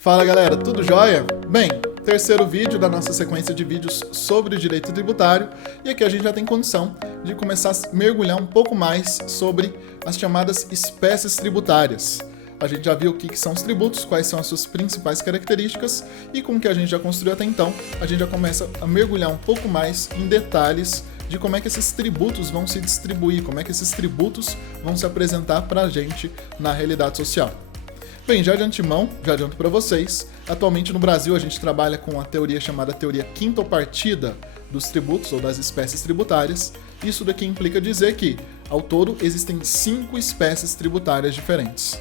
Fala galera, tudo jóia? Bem, terceiro vídeo da nossa sequência de vídeos sobre o direito tributário, e aqui a gente já tem condição de começar a mergulhar um pouco mais sobre as chamadas espécies tributárias. A gente já viu o que são os tributos, quais são as suas principais características, e com o que a gente já construiu até então, a gente já começa a mergulhar um pouco mais em detalhes de como é que esses tributos vão se distribuir, como é que esses tributos vão se apresentar para a gente na realidade social. Bem, já de antemão, já adianto para vocês, atualmente no Brasil a gente trabalha com a teoria chamada teoria quintopartida dos tributos ou das espécies tributárias. Isso daqui implica dizer que, ao todo, existem 5 espécies tributárias diferentes.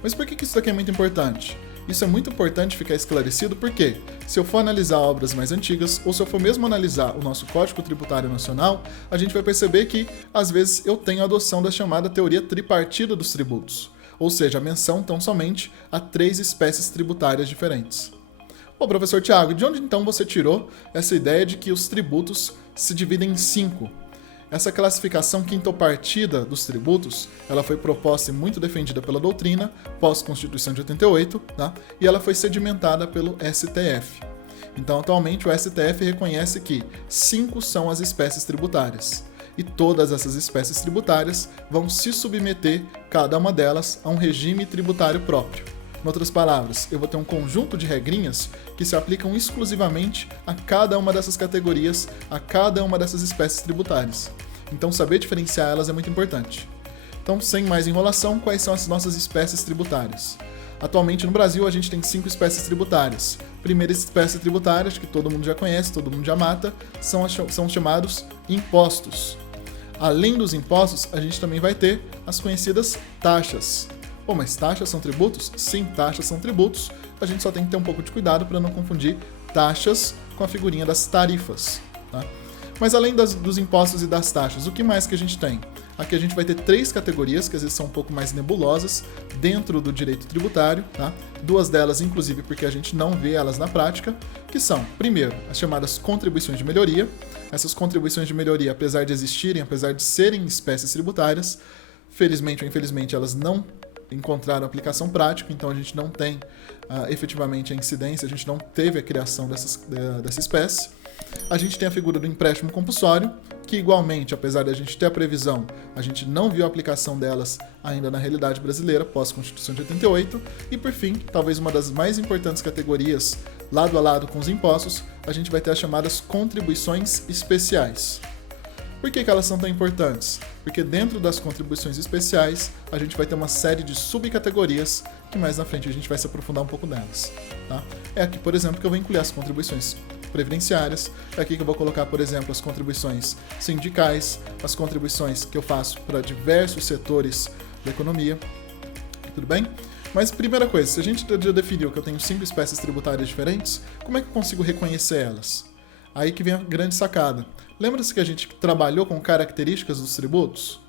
Mas por que isso daqui é muito importante? Isso é muito importante ficar esclarecido porque, se eu for analisar obras mais antigas, ou se eu for mesmo analisar o nosso Código Tributário Nacional, a gente vai perceber que, às vezes, eu tenho a adoção da chamada teoria tripartida dos tributos. Ou seja, a menção tão somente a 3 espécies tributárias diferentes. Ô, professor Tiago, de onde então você tirou essa ideia de que os tributos se dividem em 5? Essa classificação quintopartida dos tributos, ela foi proposta e muito defendida pela doutrina pós-Constituição de 88, tá? E ela foi sedimentada pelo STF. Então, atualmente, o STF reconhece que 5 são as espécies tributárias. E todas essas espécies tributárias vão se submeter, cada uma delas, a um regime tributário próprio. Em outras palavras, eu vou ter um conjunto de regrinhas que se aplicam exclusivamente a cada uma dessas categorias, a cada uma dessas espécies tributárias. Então, saber diferenciar elas é muito importante. Então, sem mais enrolação, quais são as nossas espécies tributárias? Atualmente no Brasil a gente tem 5 espécies tributárias. Primeira espécie tributária, que todo mundo já conhece, todo mundo já mata, são chamados impostos. Além dos impostos, a gente também vai ter as conhecidas taxas. Pô, mas taxas são tributos? Sim, taxas são tributos. A gente só tem que ter um pouco de cuidado para não confundir taxas com a figurinha das tarifas. Tá? Mas além dos impostos e das taxas, o que mais que a gente tem? Aqui a gente vai ter 3 categorias, que às vezes são um pouco mais nebulosas, dentro do direito tributário, tá? 2 delas, inclusive, porque a gente não vê elas na prática, que são, primeiro, as chamadas contribuições de melhoria. Essas contribuições de melhoria, apesar de existirem, apesar de serem espécies tributárias, felizmente ou infelizmente elas não encontraram aplicação prática, então a gente não tem efetivamente a incidência, a gente não teve a criação dessa espécie. A gente tem a figura do empréstimo compulsório, que igualmente, apesar de a gente ter a previsão, a gente não viu a aplicação delas ainda na realidade brasileira, pós-Constituição de 88. E por fim, talvez uma das mais importantes categorias, lado a lado com os impostos, a gente vai ter as chamadas contribuições especiais. Por que elas são tão importantes? Porque dentro das contribuições especiais, a gente vai ter uma série de subcategorias que mais na frente a gente vai se aprofundar um pouco delas. Tá? É aqui, por exemplo, que eu vou incluir as contribuições previdenciárias, é aqui que eu vou colocar, por exemplo, as contribuições sindicais, as contribuições que eu faço para diversos setores da economia, tudo bem? Mas primeira coisa, se a gente já definiu que eu tenho 5 espécies tributárias diferentes, como é que eu consigo reconhecer elas? Aí que vem a grande sacada. Lembra-se que a gente trabalhou com características dos tributos?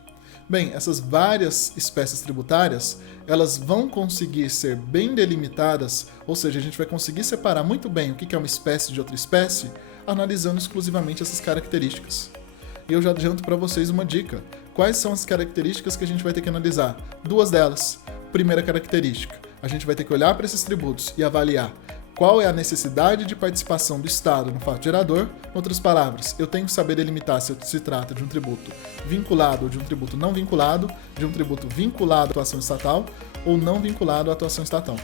Bem, essas várias espécies tributárias, elas vão conseguir ser bem delimitadas, ou seja, a gente vai conseguir separar muito bem o que é uma espécie de outra espécie, analisando exclusivamente essas características. E eu já adianto para vocês uma dica. Quais são as características que a gente vai ter que analisar? 2 delas. Primeira característica, a gente vai ter que olhar para esses tributos e avaliar qual é a necessidade de participação do Estado no fato gerador. Em outras palavras, eu tenho que saber delimitar se se trata de um tributo vinculado ou de um tributo não vinculado, de um tributo vinculado à atuação estatal ou não vinculado à atuação estatal.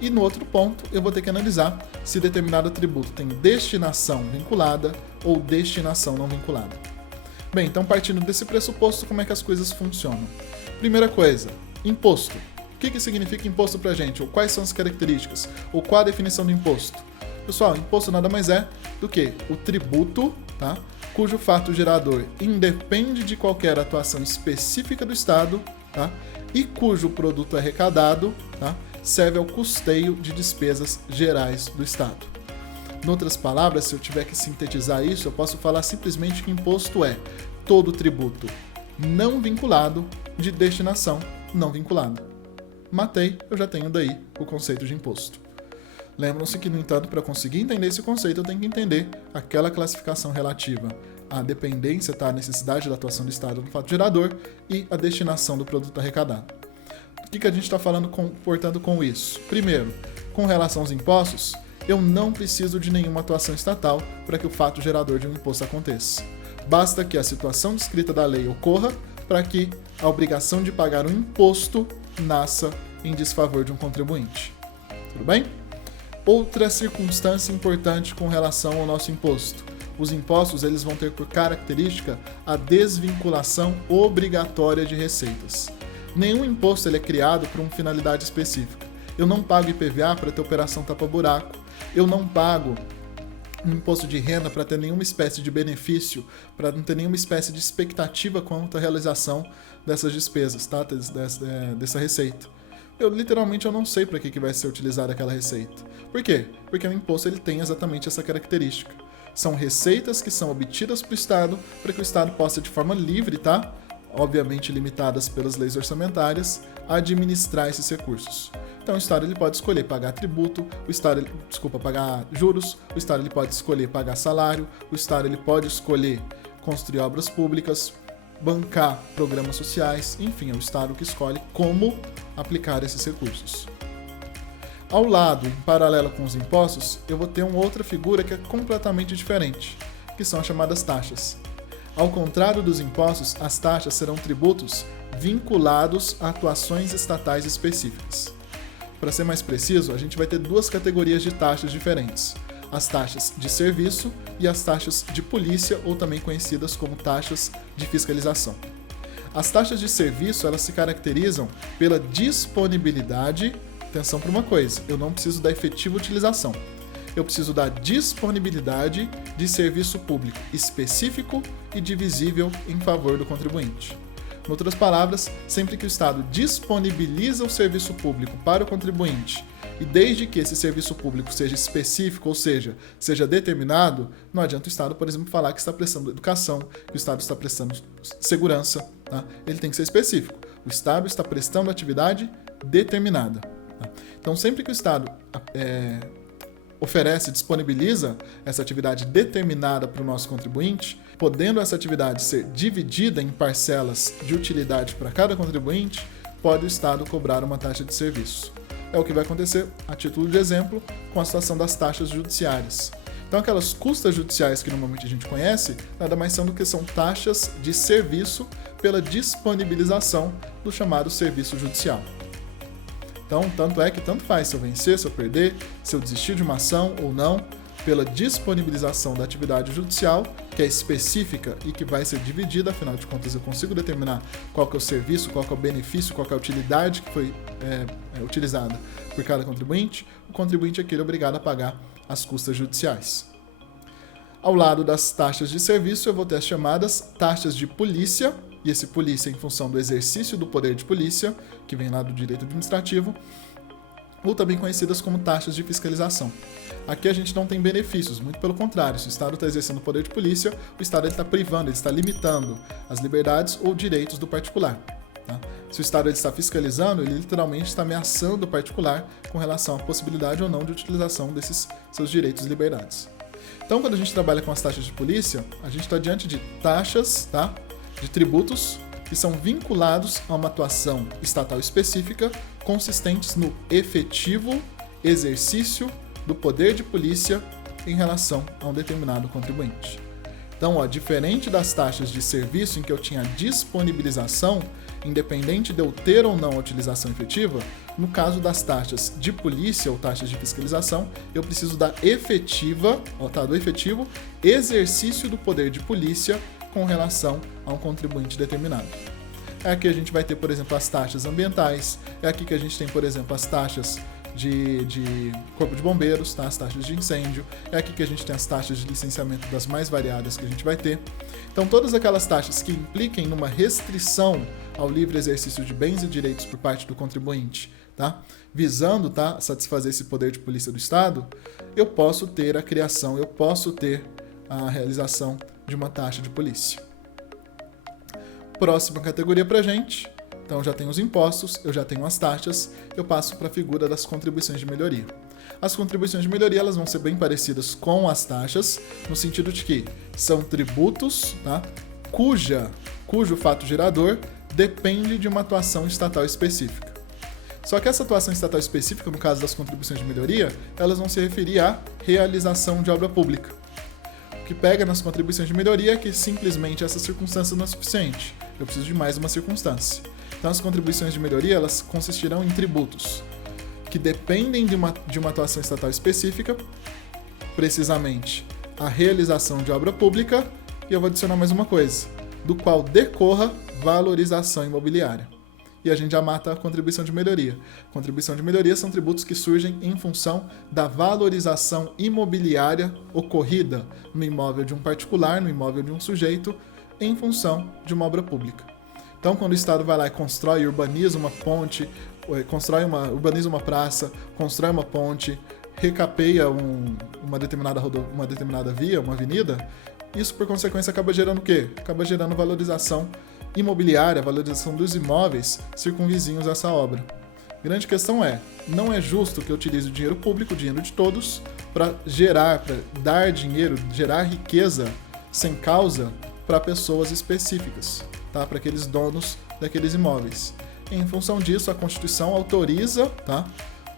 E no outro ponto, eu vou ter que analisar se determinado tributo tem destinação vinculada ou destinação não vinculada. Bem, então partindo desse pressuposto, como é que as coisas funcionam? Primeira coisa, imposto. O que significa imposto pra gente? Ou quais são as características? Ou qual a definição do imposto? Pessoal, imposto nada mais é do que o tributo, tá? Cujo fato gerador independe de qualquer atuação específica do Estado, tá? E cujo produto arrecadado, tá? Serve ao custeio de despesas gerais do Estado. Em outras palavras, se eu tiver que sintetizar isso, eu posso falar simplesmente que imposto é todo tributo não vinculado de destinação não vinculada. Matei, eu já tenho daí o conceito de imposto. Lembram-se que, no entanto, para conseguir entender esse conceito, eu tenho que entender aquela classificação relativa à dependência, tá? A necessidade da atuação do Estado no fato gerador e a destinação do produto arrecadado. O que a gente está falando, portanto, com isso? Primeiro, Com relação aos impostos, eu não preciso de nenhuma atuação estatal para que o fato gerador de um imposto aconteça. Basta que a situação descrita da lei ocorra para que a obrigação de pagar um imposto nasça em desfavor de um contribuinte. Tudo bem? Outra circunstância importante com relação ao nosso imposto. Os impostos eles vão ter por característica a desvinculação obrigatória de receitas. Nenhum imposto ele é criado para uma finalidade específica. Eu não pago IPVA para ter operação tapa-buraco. Eu não pago um imposto de renda para ter nenhuma espécie de benefício, para não ter nenhuma espécie de expectativa quanto à realização dessas despesas, tá? Dessa receita. Eu não sei para que vai ser utilizada aquela receita. Por quê? Porque o imposto ele tem exatamente essa característica. São receitas que são obtidas para o Estado, para que o Estado possa, de forma livre, tá? Obviamente limitadas pelas leis orçamentárias, administrar esses recursos. Então o Estado ele pode escolher pagar tributo, pagar juros, o Estado ele pode escolher pagar salário, o Estado ele pode escolher construir obras públicas, bancar programas sociais, enfim, é o Estado que escolhe como aplicar esses recursos. Ao lado, em paralelo com os impostos, eu vou ter uma outra figura que é completamente diferente, que são as chamadas taxas. Ao contrário dos impostos, as taxas serão tributos vinculados a atuações estatais específicas. Para ser mais preciso, a gente vai ter duas categorias de taxas diferentes: as taxas de serviço e as taxas de polícia, ou também conhecidas como taxas de fiscalização. As taxas de serviço elas se caracterizam pela disponibilidade. Atenção para uma coisa, eu não preciso da efetiva utilização. Eu preciso da disponibilidade de serviço público específico e divisível em favor do contribuinte. Em outras palavras, sempre que o Estado disponibiliza o serviço público para o contribuinte, e desde que esse serviço público seja específico, ou seja determinado, não adianta o Estado, por exemplo, falar que está prestando educação, que o Estado está prestando segurança, tá? Ele tem que ser específico. O Estado está prestando atividade determinada. Tá? Então, sempre que o Estado disponibiliza essa atividade determinada para o nosso contribuinte, podendo essa atividade ser dividida em parcelas de utilidade para cada contribuinte, pode o Estado cobrar uma taxa de serviço. É o que vai acontecer, a título de exemplo, com a situação das taxas judiciárias. Então, aquelas custas judiciais que normalmente a gente conhece, nada mais são do que são taxas de serviço pela disponibilização do chamado serviço judicial. Então, tanto faz se eu vencer, se eu perder, se eu desistir de uma ação ou não, pela disponibilização da atividade judicial, que é específica e que vai ser dividida, afinal de contas eu consigo determinar qual que é o serviço, qual que é o benefício, qual que é a utilidade que foi utilizada por cada contribuinte, o contribuinte é aquele obrigado a pagar as custas judiciais. Ao lado das taxas de serviço, eu vou ter as chamadas taxas de polícia, e esse polícia em função do exercício do poder de polícia, que vem lá do direito administrativo, ou também conhecidas como taxas de fiscalização. Aqui a gente não tem benefícios, muito pelo contrário, se o Estado está exercendo o poder de polícia, o Estado está privando, ele está limitando as liberdades ou direitos do particular. Tá? Se o Estado está fiscalizando, ele literalmente está ameaçando o particular com relação à possibilidade ou não de utilização desses seus direitos e liberdades. Então, quando a gente trabalha com as taxas de polícia, a gente está diante de taxas, tá? De tributos que são vinculados a uma atuação estatal específica, consistentes no efetivo exercício do poder de polícia em relação a um determinado contribuinte. Então, diferente das taxas de serviço em que eu tinha disponibilização, independente de eu ter ou não a utilização efetiva, no caso das taxas de polícia ou taxas de fiscalização, eu preciso do efetivo exercício do poder de polícia com relação a um contribuinte determinado. É aqui a gente vai ter, por exemplo, as taxas ambientais, é aqui que a gente tem, por exemplo, as taxas de corpo de bombeiros, tá? As taxas de incêndio, é aqui que a gente tem as taxas de licenciamento das mais variadas que a gente vai ter. Então, todas aquelas taxas que impliquem numa restrição ao livre exercício de bens e direitos por parte do contribuinte, tá? Visando, tá, satisfazer esse poder de polícia do Estado, eu posso ter a criação, eu posso ter a realização de uma taxa de polícia. Próxima categoria pra gente. Então, eu já tenho os impostos, eu já tenho as taxas, eu passo para a figura das contribuições de melhoria. As contribuições de melhoria elas vão ser bem parecidas com as taxas, no sentido de que são tributos, tá? cujo fato gerador depende de uma atuação estatal específica. Só que essa atuação estatal específica, no caso das contribuições de melhoria, elas vão se referir à realização de obra pública. O que pega nas contribuições de melhoria é que simplesmente essa circunstância não é suficiente. Eu preciso de mais uma circunstância. Então as contribuições de melhoria, elas consistirão em tributos que dependem de uma atuação estatal específica, precisamente a realização de obra pública, e eu vou adicionar mais uma coisa, do qual decorra valorização imobiliária. E a gente já mata a contribuição de melhoria. Contribuição de melhoria são tributos que surgem em função da valorização imobiliária ocorrida no imóvel de um particular, no imóvel de um sujeito, em função de uma obra pública. Então, quando o Estado vai lá e constrói e urbaniza uma ponte, urbaniza uma praça, constrói uma ponte, recapeia uma determinada via, uma avenida, isso por consequência acaba gerando o quê? Acaba gerando valorização imobiliária, valorização dos imóveis circunvizinhos a essa obra. A grande questão é, não é justo que eu utilize o dinheiro público, o dinheiro de todos, para dar dinheiro, gerar riqueza sem causa para pessoas específicas, tá? Para aqueles donos daqueles imóveis. Em função disso, a Constituição autoriza, tá,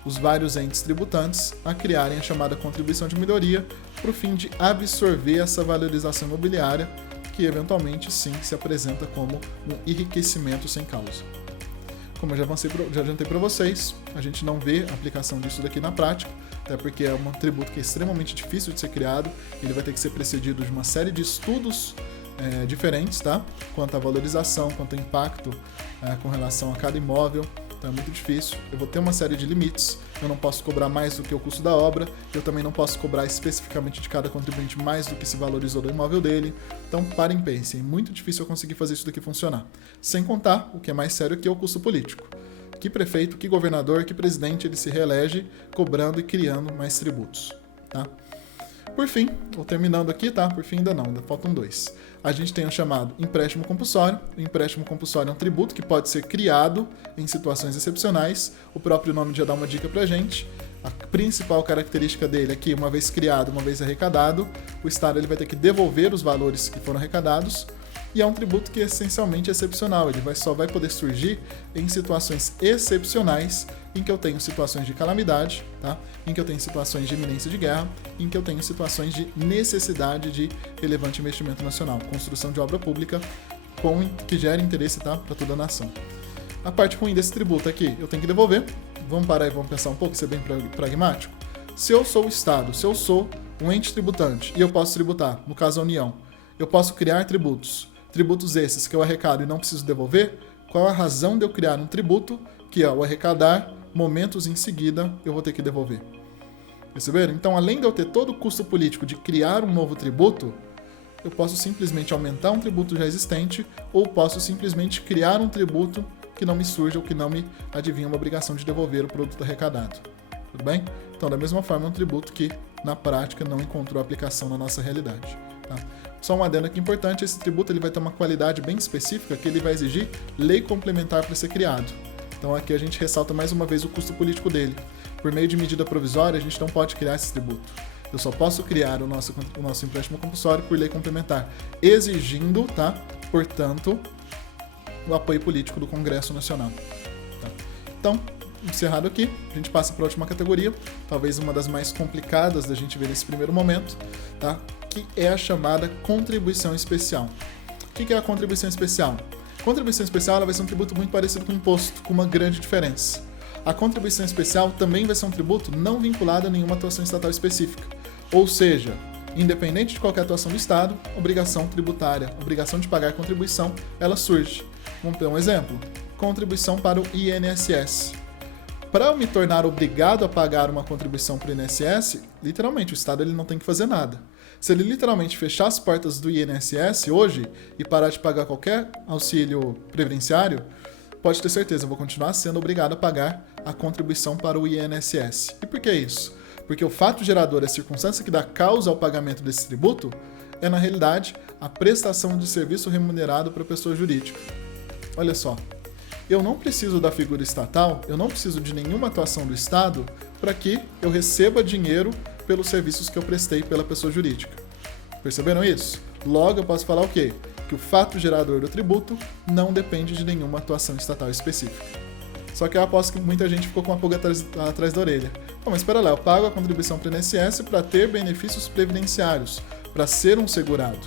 os vários entes tributantes a criarem a chamada contribuição de melhoria para o fim de absorver essa valorização imobiliária que eventualmente sim se apresenta como um enriquecimento sem causa. Como eu já adiantei para vocês, a gente não vê a aplicação disso daqui na prática, até porque é um tributo que é extremamente difícil de ser criado, ele vai ter que ser precedido de uma série de estudos diferentes, tá? Quanto à valorização, quanto ao impacto com relação a cada imóvel. Então é muito difícil, eu vou ter uma série de limites, eu não posso cobrar mais do que o custo da obra, eu também não posso cobrar especificamente de cada contribuinte mais do que se valorizou do imóvel dele. Então parem e pensem, é muito difícil eu conseguir fazer isso daqui funcionar. Sem contar, o que é mais sério aqui é o custo político. Que prefeito, que governador, que presidente ele se reelege cobrando e criando mais tributos, tá? Por fim, vou terminando aqui, tá? Por fim ainda não, ainda faltam dois. A gente tem o chamado empréstimo compulsório. O empréstimo compulsório é um tributo que pode ser criado em situações excepcionais. O próprio nome já dá uma dica pra gente. A principal característica dele é que, uma vez criado, uma vez arrecadado, o Estado ele vai ter que devolver os valores que foram arrecadados. E é um tributo que é essencialmente excepcional, ele só vai poder surgir em situações excepcionais, em que eu tenho situações de calamidade, tá? Em que eu tenho situações de iminência de guerra, em que eu tenho situações de necessidade de relevante investimento nacional, construção de obra pública que gera interesse, tá? Para toda a nação. A parte ruim desse tributo aqui, eu tenho que devolver. Vamos parar e vamos pensar um pouco, ser bem pragmático. Se eu sou o Estado, se eu sou um ente tributante e eu posso tributar, no caso a União, eu posso criar tributos esses que eu arrecado e não preciso devolver, qual a razão de eu criar um tributo que, ao arrecadar, momentos em seguida, eu vou ter que devolver? Perceberam? Então, além de eu ter todo o custo político de criar um novo tributo, eu posso simplesmente aumentar um tributo já existente ou posso simplesmente criar um tributo que não me surja ou que não me adivinha uma obrigação de devolver o produto arrecadado. Tudo bem? Então, da mesma forma, é um tributo que, na prática, não encontrou aplicação na nossa realidade. Tá? Só um adendo aqui importante, esse tributo ele vai ter uma qualidade bem específica que ele vai exigir lei complementar para ser criado. Então aqui a gente ressalta mais uma vez o custo político dele. Por meio de medida provisória, a gente não pode criar esse tributo. Eu só posso criar o nosso empréstimo compulsório por lei complementar, exigindo, tá, portanto, o apoio político do Congresso Nacional. Tá? Então, encerrado aqui, a gente passa para a última categoria, talvez uma das mais complicadas da gente ver nesse primeiro momento, tá? Que é a chamada contribuição especial. O que é a contribuição especial? A contribuição especial ela vai ser um tributo muito parecido com o imposto, com uma grande diferença. A contribuição especial também vai ser um tributo não vinculado a nenhuma atuação estatal específica. Ou seja, independente de qualquer atuação do Estado, obrigação tributária, obrigação de pagar contribuição, ela surge. Vamos ter um exemplo. Contribuição para o INSS. Para eu me tornar obrigado a pagar uma contribuição para o INSS, literalmente, o Estado ele não tem que fazer nada. Se ele literalmente fechar as portas do INSS hoje e parar de pagar qualquer auxílio previdenciário, pode ter certeza, eu vou continuar sendo obrigado a pagar a contribuição para o INSS. E por que isso? Porque o fato gerador, a circunstância que dá causa ao pagamento desse tributo, é, na realidade, a prestação de serviço remunerado para a pessoa jurídica. Olha só, eu não preciso da figura estatal, eu não preciso de nenhuma atuação do Estado para que eu receba dinheiro pelos serviços que eu prestei pela pessoa jurídica. Perceberam isso? Logo eu posso falar o quê? Que o fato gerador do tributo não depende de nenhuma atuação estatal específica. Só que eu aposto que muita gente ficou com a pulga atrás da orelha. Pô, mas espera lá, eu pago a contribuição para o INSS para ter benefícios previdenciários, para ser um segurado.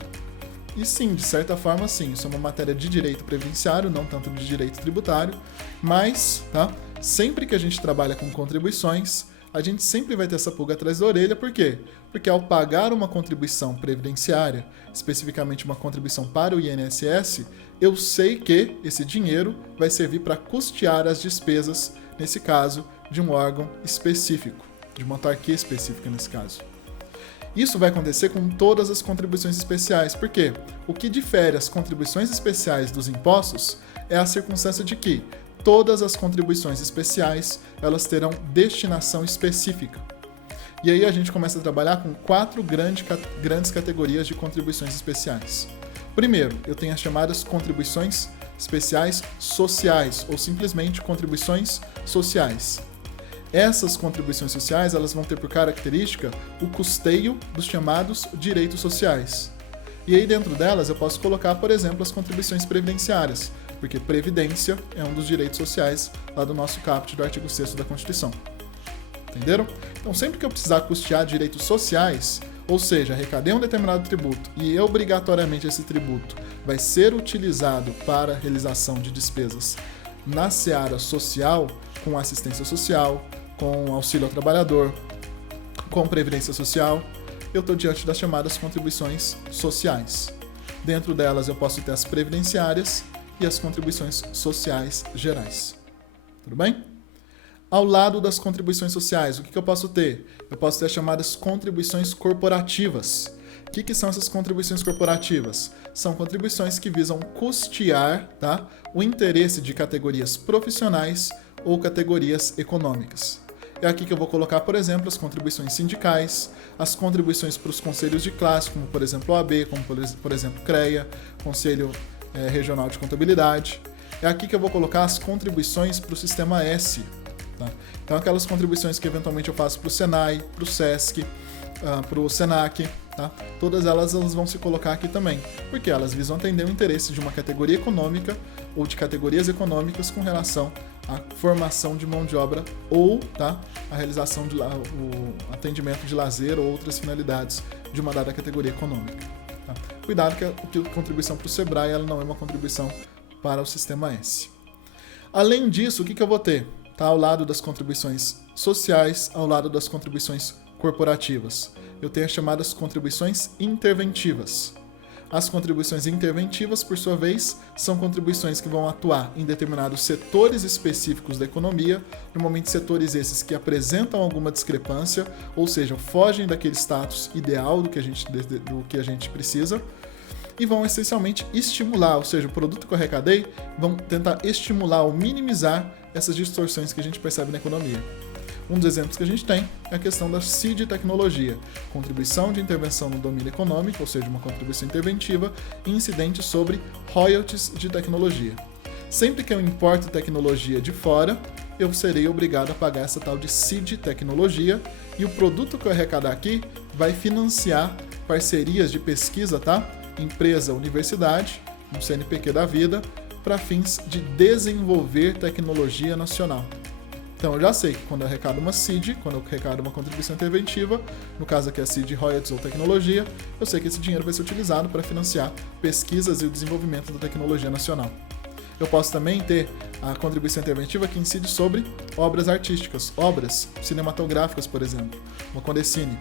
E sim, de certa forma sim, isso é uma matéria de direito previdenciário, não tanto de direito tributário, mas sempre que a gente trabalha com contribuições, a gente sempre vai ter essa pulga atrás da orelha, por quê? Porque ao pagar uma contribuição previdenciária, especificamente uma contribuição para o INSS, eu sei que esse dinheiro vai servir para custear as despesas, nesse caso, de um órgão específico, de uma autarquia específica nesse caso. Isso vai acontecer com todas as contribuições especiais, porque o que difere as contribuições especiais dos impostos é a circunstância de que todas as contribuições especiais elas terão destinação específica. E aí a gente começa a trabalhar com 4 grandes categorias de contribuições especiais. Primeiro, eu tenho as chamadas contribuições especiais sociais, ou simplesmente contribuições sociais. Essas contribuições sociais elas vão ter por característica o custeio dos chamados direitos sociais. E aí dentro delas eu posso colocar, por exemplo, as contribuições previdenciárias, porque previdência é um dos direitos sociais lá do nosso caput do artigo 6º da Constituição. Entenderam? Então sempre que eu precisar custear direitos sociais, ou seja, arrecadei um determinado tributo e obrigatoriamente esse tributo vai ser utilizado para a realização de despesas na seara social, com assistência social, com auxílio ao trabalhador, com previdência social, eu estou diante das chamadas contribuições sociais. Dentro delas eu posso ter as previdenciárias e as contribuições sociais gerais. Tudo bem? Ao lado das contribuições sociais, o que eu posso ter? Eu posso ter as chamadas contribuições corporativas. O que são essas contribuições corporativas? São contribuições que visam custear o interesse de categorias profissionais ou categorias econômicas. É aqui que eu vou colocar, por exemplo, as contribuições sindicais, as contribuições para os conselhos de classe, como por exemplo o OAB, como por exemplo CREA, Conselho Regional de Contabilidade. É aqui que eu vou colocar as contribuições para o Sistema S. Então aquelas contribuições que eventualmente eu faço para o Senai, para o SESC, para o SENAC, todas elas vão se colocar aqui também, porque elas visam atender o interesse de uma categoria econômica ou de categorias econômicas com relação à formação de mão de obra ou a realização de o atendimento de lazer ou outras finalidades de uma dada categoria econômica. Cuidado que a contribuição para o SEBRAE ela não é uma contribuição para o Sistema S. Além disso, o que eu vou ter? Ao lado das contribuições sociais, ao lado das contribuições corporativas. Eu tenho as chamadas contribuições interventivas. As contribuições interventivas, por sua vez, são contribuições que vão atuar em determinados setores específicos da economia, normalmente setores esses que apresentam alguma discrepância, ou seja, fogem daquele status ideal do que a gente precisa, e vão essencialmente estimular, ou seja, o produto que eu arrecadei, vão tentar estimular ou minimizar essas distorções que a gente percebe na economia. Um dos exemplos que a gente tem é a questão da CID tecnologia, contribuição de intervenção no domínio econômico, ou seja, uma contribuição interventiva incidente sobre royalties de tecnologia. Sempre que eu importo tecnologia de fora, eu serei obrigado a pagar essa tal de CID tecnologia e o produto que eu arrecadar aqui vai financiar parcerias de pesquisa, empresa, universidade, um CNPq da vida, para fins de desenvolver tecnologia nacional. Então eu já sei que quando eu arrecado uma CID, quando eu arrecado uma contribuição interventiva, no caso aqui é a CID, royalties ou tecnologia, eu sei que esse dinheiro vai ser utilizado para financiar pesquisas e o desenvolvimento da tecnologia nacional. Eu posso também ter a contribuição interventiva que incide sobre obras artísticas, obras cinematográficas, por exemplo, uma Condecine.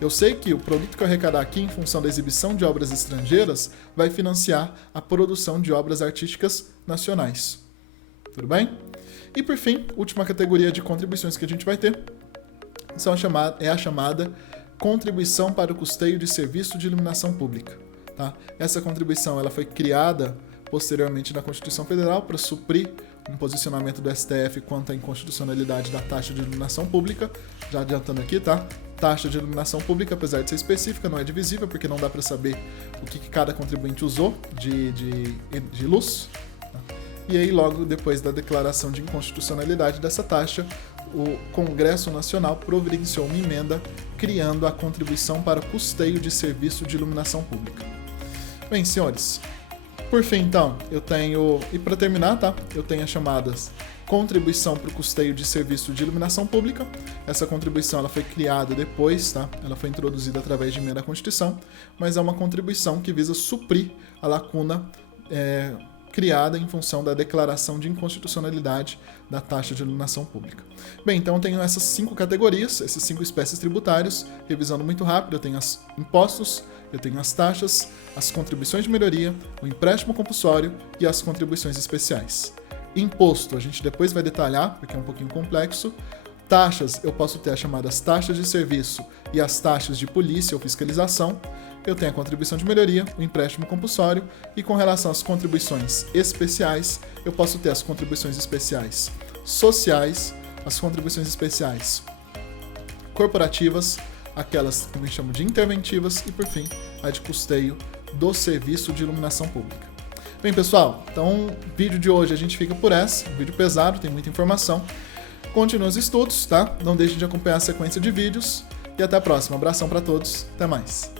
Eu sei que o produto que eu arrecadar aqui em função da exibição de obras estrangeiras vai financiar a produção de obras artísticas nacionais. Tudo bem? E por fim, última categoria de contribuições que a gente vai ter é a chamada contribuição para o custeio de serviço de iluminação pública. Essa contribuição ela foi criada posteriormente na Constituição Federal para suprir um posicionamento do STF quanto à inconstitucionalidade da taxa de iluminação pública. Já adiantando aqui, taxa de iluminação pública, apesar de ser específica, não é divisível, porque não dá para saber o que cada contribuinte usou de luz. E aí, logo depois da declaração de inconstitucionalidade dessa taxa, o Congresso Nacional providenciou uma emenda criando a contribuição para custeio de serviço de iluminação pública. Bem, senhores, Por fim, então, eu tenho, e para terminar, tá? Eu tenho as chamadas contribuição para o custeio de serviço de iluminação pública. Essa contribuição ela foi criada depois, tá? Ela foi introduzida através de emenda à Constituição, mas é uma contribuição que visa suprir a lacuna criada em função da declaração de inconstitucionalidade da taxa de iluminação pública. Bem, então eu tenho essas 5 categorias, essas 5 espécies tributárias, revisando muito rápido, eu tenho os impostos, eu tenho as taxas, as contribuições de melhoria, o empréstimo compulsório e as contribuições especiais. Imposto, a gente depois vai detalhar, porque é um pouquinho complexo. Taxas, eu posso ter as chamadas taxas de serviço e as taxas de polícia ou fiscalização. Eu tenho a contribuição de melhoria, o empréstimo compulsório, e com relação às contribuições especiais, eu posso ter as contribuições especiais sociais, as contribuições especiais corporativas, aquelas que me chamam de interventivas, e por fim, a de custeio do serviço de iluminação pública. Bem, pessoal, então o vídeo de hoje a gente fica por essa, um vídeo pesado, tem muita informação. Continue os estudos, tá? Não deixe de acompanhar a sequência de vídeos e até a próxima. Abração para todos, até mais.